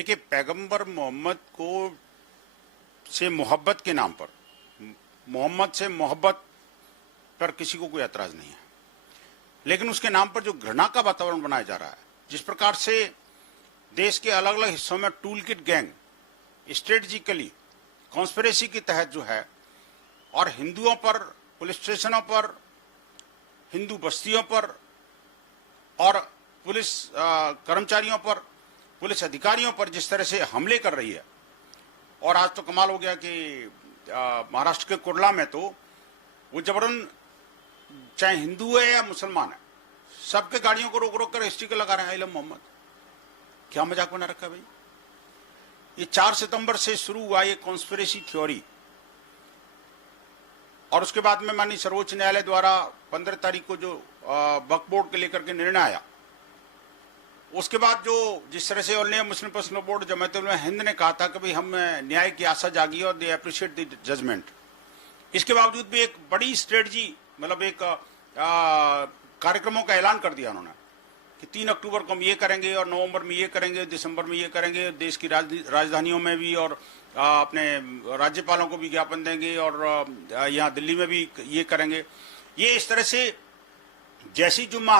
देखिए, पैगंबर मोहम्मद को से मोहब्बत के नाम पर, मोहम्मद से मोहब्बत पर किसी को कोई एतराज नहीं है, लेकिन उसके नाम पर जो घृणा का वातावरण बनाया जा रहा है, जिस प्रकार से देश के अलग अलग हिस्सों में tool kit gang strategically conspiracy के तहत जो है, और हिंदुओं पर, पुलिस स्टेशनों पर, हिंदू बस्तियों पर और पुलिस कर्मचारियों पर, पुलिस अधिकारियों पर जिस तरह से हमले कर रही है। और आज तो कमाल हो गया कि महाराष्ट्र के कुर्ला में तो वो जबरन, चाहे हिंदू है या मुसलमान है, सबके गाड़ियों को रोक रोक कर स्टिकर लगा रहे हैं आई लव मोहम्मद। क्या मजाक बना रखा है भाई। ये 4 सितंबर से शुरू हुआ ये कॉन्स्पिरेसी थ्योरी, और उसके बाद में माननीय सर्वोच्च न्यायालय द्वारा 15 तारीख को जो वक्फ बोर्ड के लेकर के निर्णय आया, उसके बाद जो जिस तरह से all India Muslim personal board Jamaat Ulama Hind ने कहा था कि भाई हम न्याय की आशा जागी और दे अप्रिशिएट द जजमेंट, इसके बावजूद भी एक बड़ी स्ट्रेटजी, मतलब एक कार्यक्रमों का ऐलान कर दिया उन्होंने कि 3 अक्टूबर को हम ये करेंगे और नवंबर में ये करेंगे, दिसंबर में ये करेंगे, देश की राजधानियों में भी और अपने राज्यपालों को भी ज्ञापन देंगे और यहाँ दिल्ली में भी ये करेंगे। ये इस तरह से जैसी जुम्मा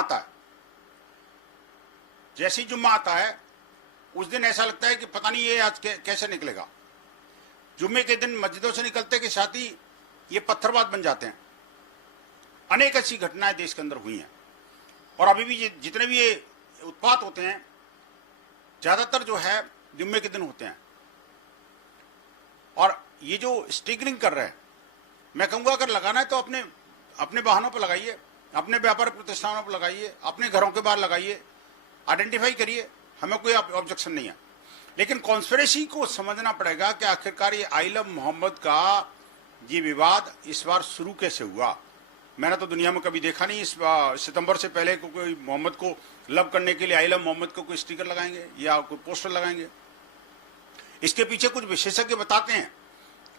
आता है उस दिन ऐसा लगता है कि पता नहीं ये आज कैसे निकलेगा। जुम्मे के दिन मस्जिदों से निकलते के साथ ही ये पत्थरबाज बन जाते हैं। अनेक ऐसी घटनाएं देश के अंदर हुई हैं, और अभी भी जितने भी ये उत्पात होते हैं ज्यादातर जो है जुम्मे के दिन होते हैं। और ये जो स्टिकरिंग कर रहे हैं, मैं कहूंगा अगर लगाना है तो अपने वाहनों पर लगाइए, अपने व्यापारिक प्रतिष्ठानों पर लगाइए, अपने घरों के बाहर लगाइए, आइडेंटिफाई करिए, हमें कोई ऑब्जेक्शन नहीं है। लेकिन कॉन्स्पिरेसी को समझना पड़ेगा कि आखिरकार ये आई लव मोहम्मद का ये विवाद इस बार शुरू कैसे हुआ। मैंने तो दुनिया में कभी देखा नहीं इस सितंबर से पहले को कोई मोहम्मद को लव करने के लिए आई लव मोहम्मद को कोई स्टिकर लगाएंगे या कोई पोस्टर लगाएंगे। इसके पीछे कुछ विशेषज्ञ बताते हैं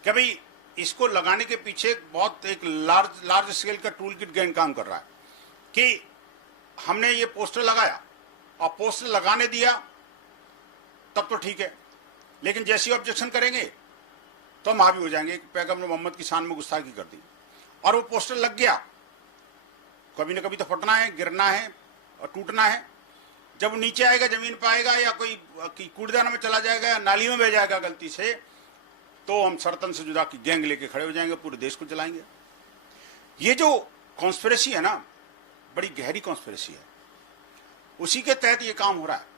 कि भाई इसको लगाने के पीछे बहुत एक लार्ज स्केल का टूल किट गैंग काम कर रहा है कि हमने ये पोस्टर लगाया और पोस्टर लगाने दिया तब तो ठीक है, लेकिन जैसे ही ऑब्जेक्शन करेंगे तो हम हावी हो जाएंगे कि पैगंबर मोहम्मद की शान में गुस्ताखी कर दी। और वो पोस्टर लग गया, कभी ना कभी तो फटना है, गिरना है और टूटना है। जब नीचे आएगा, जमीन पर आएगा या कोई कूड़ेदान में चला जाएगा या नाली में बह जाएगा गलती से, तो हम सरतन से जुदा की गैंग लेके खड़े हो जाएंगे, पूरे देश को जलाएंगे। ये जो कॉन्स्पिरेसी है ना, बड़ी गहरी कॉन्स्पिरेसी है, उसी के तहत ये काम हो रहा है।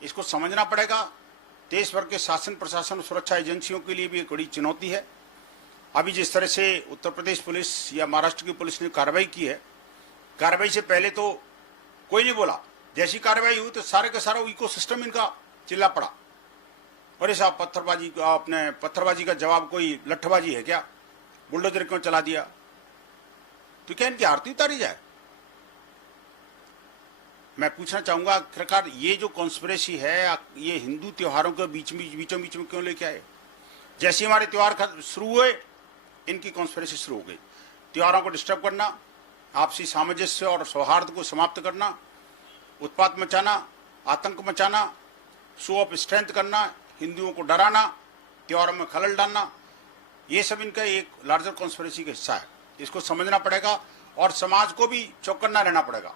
इसको समझना पड़ेगा। देश भर के शासन, प्रशासन और सुरक्षा एजेंसियों के लिए भी एक बड़ी चुनौती है। अभी जिस तरह से उत्तर प्रदेश पुलिस या महाराष्ट्र की पुलिस ने कार्रवाई की है, कार्रवाई से पहले तो कोई नहीं बोला, जैसी कार्रवाई हुई तो सारे का सारा इकोसिस्टम इनका चिल्ला पड़ा। और ये साहब पत्थरबाजी का जवाब कोई लट्ठबाजी है क्या? बुलडोजर क्यों चला दिया? तो क्या इनकी आरती उतारी जाए? मैं पूछना चाहूंगा, आखिरकार ये जो कॉन्स्पिरेसी है ये हिंदू त्योहारों के बीचों बीच में क्यों लेके आए? जैसे हमारे त्योहार शुरू हुए, इनकी कॉन्स्पिरेसी शुरू हो गई। त्योहारों को डिस्टर्ब करना, आपसी सामंजस्य और सौहार्द को समाप्त करना, उत्पात मचाना, आतंक मचाना, शो ऑफ स्ट्रेंथ करना, हिंदुओं को डराना, त्योहारों में खलल डालना, ये सब इनका एक लार्जर कॉन्स्पिरेसी का हिस्सा है। इसको समझना पड़ेगा और समाज को भी चौकन्ना रहना पड़ेगा।